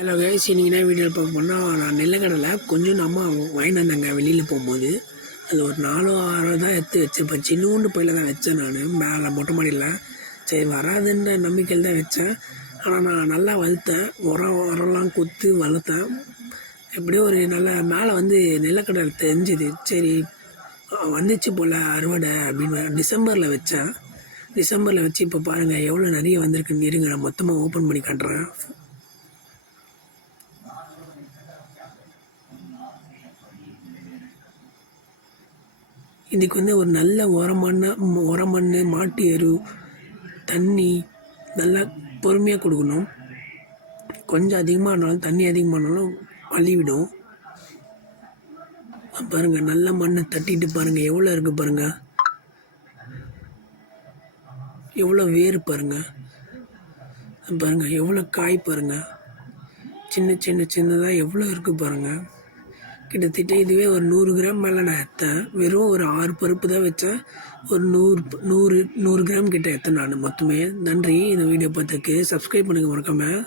Hello guys, இன்றைக்கி என்ன video பார்க்க போனால் நான் நெல்லக்கடலை கொஞ்சம் அம்மா வாங்கிட்டு வந்தாங்க வெளியில் போகும்போது. அதில் ஒரு 4-6 தான் எடுத்து வச்சுருப்பேன். சின்னூண்டு பையில் தான் வச்சேன். நான் மேலே மொட்டை மாடியில் சரி வராதுன்ற நம்பிக்கையில் தான் வச்சேன். ஆனால் நான் நல்லா வளர்த்தேன். உரம்லாம் கொடுத்து வளர்த்தேன். எப்படியோ ஒரு நல்ல மேலே வந்து நெல்லக்கடலை தெரிஞ்சுது. சரி வந்துச்சு போல் அறுவடை அப்படின்னு டிசம்பரில் வச்சேன். டிசம்பரில் வச்சு இப்போ பாருங்கள் எவ்வளோ நிறைய வந்திருக்குன்னு. இருங்க நான் மொத்தமாக ஓப்பன் பண்ணி காட்டுறேன். இதுக்கு வந்து ஒரு நல்ல உரமண் மாட்டு எரு தண்ணி நல்லா பொறுமையாக கொடுக்கணும். கொஞ்சம் அதிகமானாலும் தண்ணி அதிகமானாலும் அள்ளிவிடும். பாருங்கள் நல்ல மண்ணை தட்டிட்டு பாருங்கள் எவ்வளோ இருக்குது பாருங்கள், எவ்வளோ வேர் பாருங்கள், பாருங்கள் எவ்வளோ காய் பாருங்கள், சின்னதாக எவ்வளோ இருக்குது பாருங்கள். கிட்டத்தட்ட இதுவே ஒரு 100 கிராம் மேலே நான் எடுத்தேன். வெறும் ஒரு 6 பருப்பு தான் வச்சேன். ஒரு 100 கிராம் கிட்ட எடுத்தேன் நான் மொத்தமே. நன்றி இந்த வீடியோ பார்த்ததுக்கு. சப்ஸ்கிரைப் பண்ணுங்கள் மறக்காமல்.